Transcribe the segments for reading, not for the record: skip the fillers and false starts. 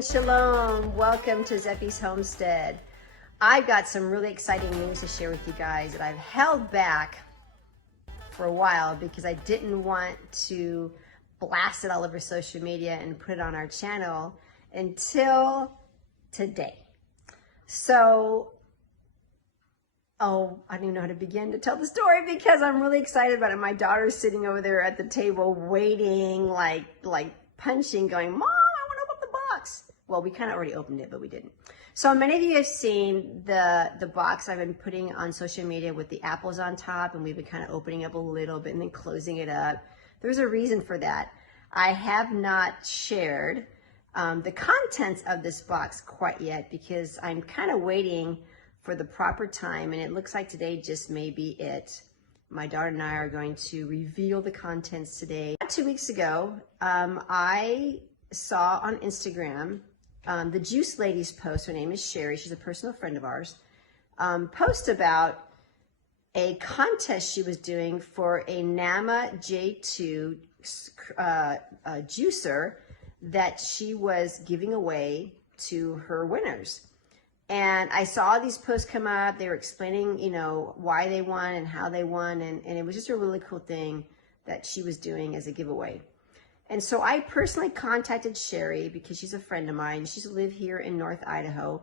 and shalom. Welcome to Zephy's Homestead. I've got some really exciting news to share with you guys that I've held back for a while because I didn't want to blast it all over social media and put it on our channel until today. So, I don't even know how to begin to tell the story because I'm really excited about it. My daughter's sitting over there at the table waiting, like punching, going, Mom, I want to open up the box. Well, we kind of already opened it, but we didn't. So many of you have seen the box I've been putting on social media with the apples on top, and we've been kind of opening up a little bit and then closing it up. There's a reason for that. I have not shared the contents of this box quite yet because I'm kind of waiting for the proper time, and it looks like today just may be it. My daughter and I are going to reveal the contents today. 2 weeks ago, I saw on Instagram the Juice Lady's post. Her name is Sherry. She's a personal friend of ours. Post about a contest she was doing for a NAMA J2 juicer that she was giving away to her winners. And I saw these posts come up. They were explaining, why they won and how they won. And it was just a really cool thing that she was doing as a giveaway. And so I personally contacted Sherry because she's a friend of mine. She's lived here in North Idaho.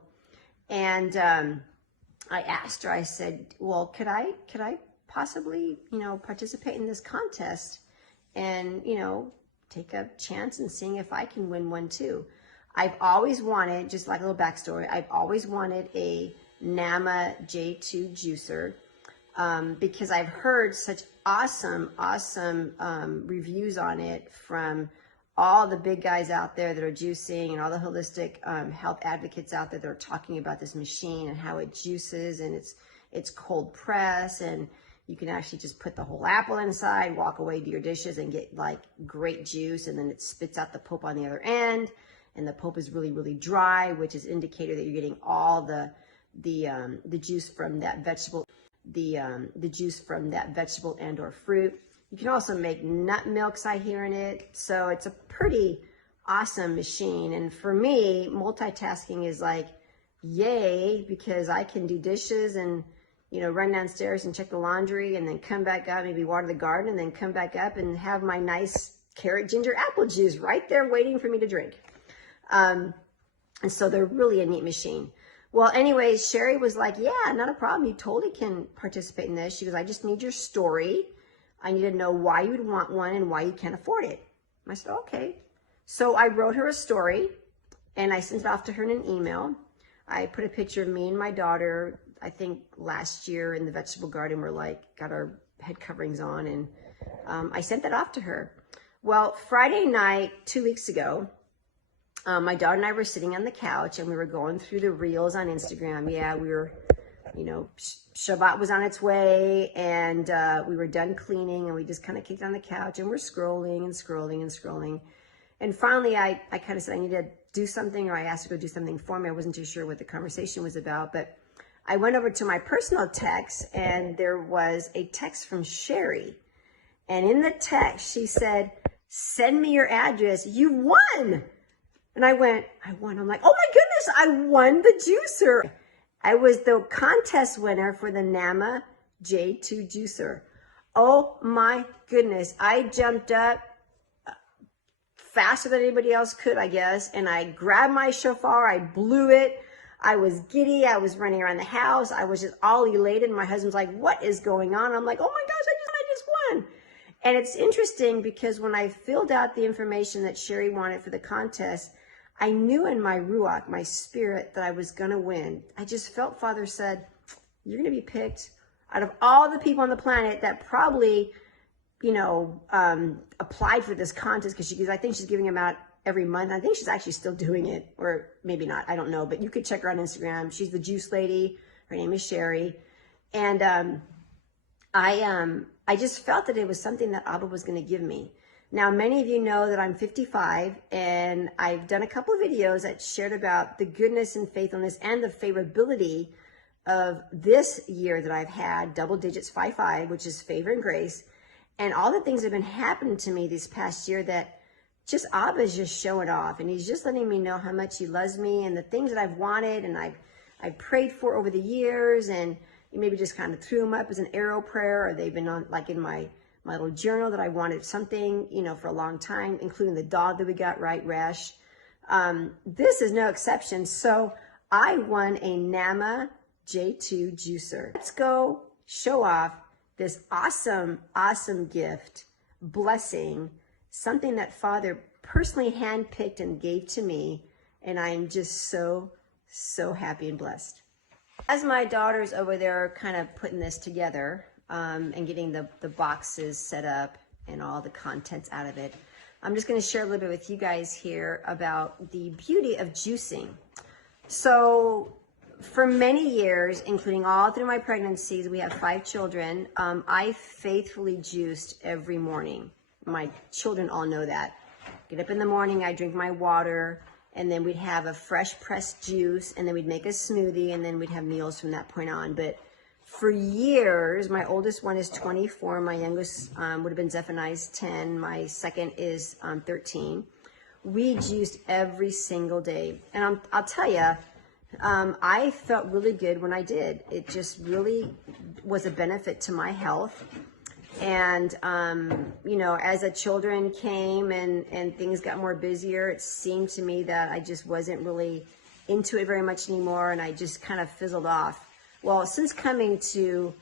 And I asked her, I said, well, could I possibly, participate in this contest and, take a chance and seeing if I can win one too. I've always wanted, just like a little backstory, I've always wanted a NAMA J2 juicer because I've heard such awesome reviews on it from all the big guys out there that are juicing and all the holistic health advocates out there that are talking about this machine and how it juices, and it's cold press, and you can actually just put the whole apple inside, walk away, do your dishes, and get like great juice, and then it spits out the pulp on the other end. And the pulp is really, really dry, which is indicator that you're getting all the juice from that vegetable, the juice from that vegetable and or fruit. You can also make nut milks, I hear, in it. So it's a pretty awesome machine. And for me, multitasking is like, yay, because I can do dishes and, run downstairs and check the laundry and then come back up, maybe water the garden, and then come back up and have my nice carrot ginger apple juice right there waiting for me to drink. And so they're really a neat machine. Well, anyways, Sherry was like, yeah, not a problem. You totally can participate in this. She goes, I just need your story. I need to know why you would want one and why you can't afford it. I said, okay. So I wrote her a story and I sent it off to her in an email. I put a picture of me and my daughter, I think last year in the vegetable garden. We're got our head coverings on, and I sent that off to her. Well, Friday night, 2 weeks ago, my daughter and I were sitting on the couch and we were going through the reels on Instagram. Yeah, we were, Shabbat was on its way, and we were done cleaning, and we just kind of kicked on the couch and we're scrolling and scrolling and scrolling. And finally, I kind of said I need to do something, or I asked her to do something for me. I wasn't too sure what the conversation was about, but I went over to my personal text, and there was a text from Sherry. And in the text, she said, send me your address. You won. And I won. I'm like, oh my goodness, I won the juicer. I was the contest winner for the NAMA J2 juicer. Oh my goodness. I jumped up faster than anybody else could, I guess. And I grabbed my shofar. I blew it. I was giddy. I was running around the house. I was just all elated. My husband's like, what is going on? I'm like, oh my gosh, I just won. And it's interesting because when I filled out the information that Sherry wanted for the contest, I knew in my ruach, my spirit, that I was going to win. I just felt Father said, you're going to be picked out of all the people on the planet that probably, applied for this contest, because I think she's giving them out every month. I think she's actually still doing it, or maybe not. I don't know, but you could check her on Instagram. She's the Juice Lady. Her name is Sherry. And I just felt that it was something that Abba was going to give me. Now, many of you know that I'm 55, and I've done a couple of videos that shared about the goodness and faithfulness and the favorability of this year that I've had, double digits, 5-5, which is favor and grace, and all the things that have been happening to me this past year that just Abba's just showing off, and he's just letting me know how much he loves me and the things that I've wanted and I've prayed for over the years, and he maybe just kind of threw them up as an arrow prayer, or they've been on like in my little journal that I wanted something, you know, for a long time, including the dog that we got, right, Resh. This is no exception. So I won a NAMA J2 juicer. Let's go show off this awesome, awesome gift, blessing, something that Father personally handpicked and gave to me. And I am just so, so happy and blessed. As my daughter's over there kind of putting this together, and getting the boxes set up and all the contents out of it, I'm just going to share a little bit with you guys here about the beauty of juicing. So for many years, including all through my pregnancies, we have 5 children, I faithfully juiced every morning. My children all know that. Get up in the morning, I drink my water, and then we'd have a fresh pressed juice, and then we'd make a smoothie, and then we'd have meals from that point on. But for years, my oldest one is 24. My youngest would have been Zephaniah's 10. My second is 13. We juiced every single day. And I'll tell you, I felt really good when I did. It just really was a benefit to my health. And, you know, as the children came and things got more busier, it seemed to me that I just wasn't really into it very much anymore. And I just kind of fizzled off. Well, since coming to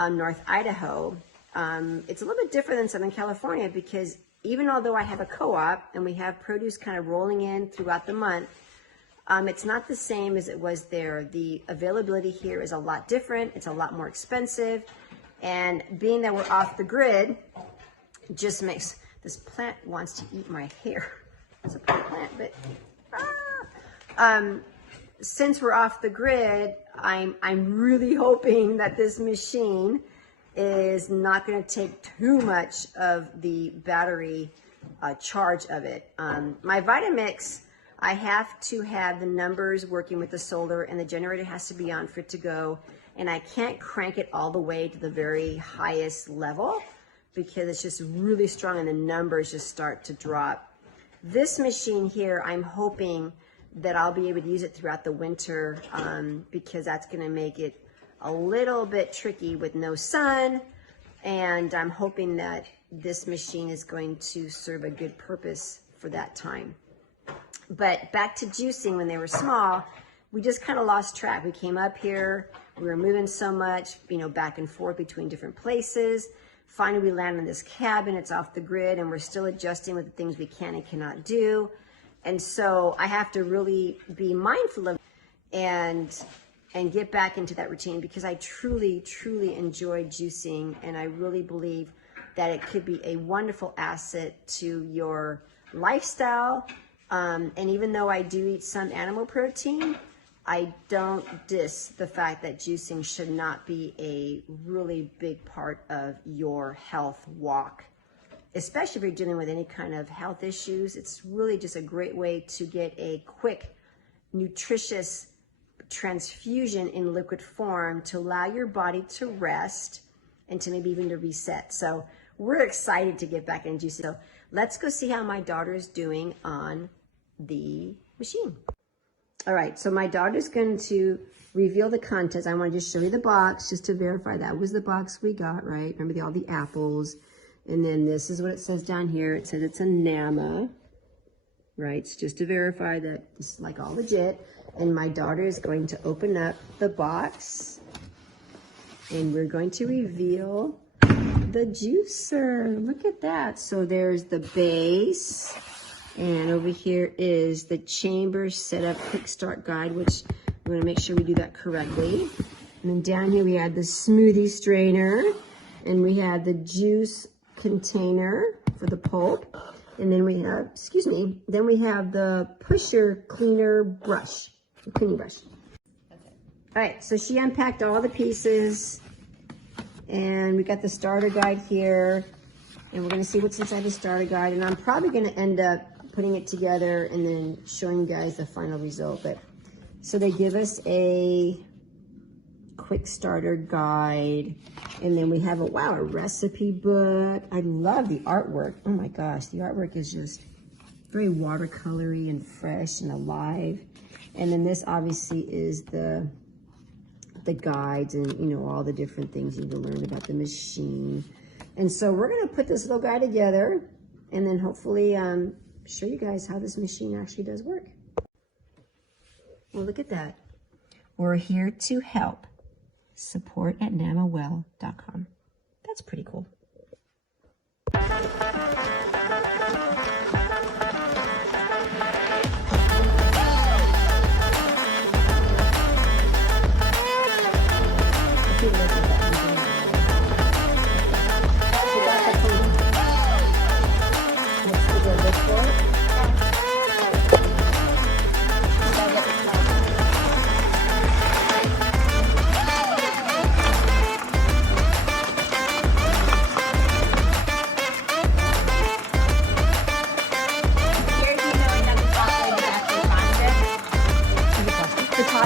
North Idaho, it's a little bit different than Southern California, because even although I have a co-op and we have produce kind of rolling in throughout the month, it's not the same as it was there. The availability here is a lot different. It's a lot more expensive. And being that we're off the grid just makes, this plant wants to eat my hair. It's a pretty plant, but since we're off the grid, I'm really hoping that this machine is not going to take too much of the battery charge of it. My Vitamix, I have to have the numbers working with the solar, and the generator has to be on for it to go. And I can't crank it all the way to the very highest level because it's just really strong and the numbers just start to drop. This machine here, I'm hoping that I'll be able to use it throughout the winter, because that's going to make it a little bit tricky with no sun. And I'm hoping that this machine is going to serve a good purpose for that time. But back to juicing, when they were small, we just kind of lost track. We came up here, we were moving so much, you know, back and forth between different places. Finally, we landed in this cabin. It's off the grid, and we're still adjusting with the things we can and cannot do. And so I have to really be mindful of and get back into that routine, because I truly, truly enjoy juicing, and I really believe that it could be a wonderful asset to your lifestyle. And even though I do eat some animal protein, I don't diss the fact that juicing should not be a really big part of your health walk. Especially if you're dealing with any kind of health issues. It's really just a great way to get a quick, nutritious transfusion in liquid form to allow your body to rest and to maybe even to reset. So we're excited to get back into juicing. So let's go see how my daughter's doing on the machine. All right, so my daughter's going to reveal the contents. I want to just show you the box just to verify that was the box we got, right? Remember all the apples. And then this is what it says down here. It says it's a NAMA, right? It's just to verify that it's like all legit. And my daughter is going to open up the box, and we're going to reveal the juicer. Look at that. So there's the base, and over here is the chamber setup quick start guide, which we're gonna make sure we do that correctly. And then down here we have the smoothie strainer, and we have the juice container for the pulp, and then we have, then we have the pusher cleaner brush, the cleaning brush. Okay. All right, so she unpacked all the pieces, and we got the starter guide here, and we're gonna see what's inside the starter guide, and I'm probably gonna end up putting it together and then showing you guys the final result. But so they give us a quick starter guide, and then we have a recipe book. I love the artwork. Oh my gosh, the artwork is just very watercolory and fresh and alive. And then this obviously is the guides and, you know, all the different things you need to learn about the machine. And so we're going to put this little guy together and then hopefully show you guys how this machine actually does work. Well, look at that. We're here to help. support@namawell.com. That's pretty cool.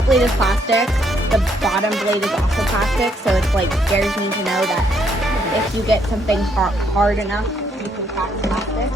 Blade is plastic, the bottom blade is also plastic, so it's like scares me to know that if you get something hard enough, you can crack the plastic.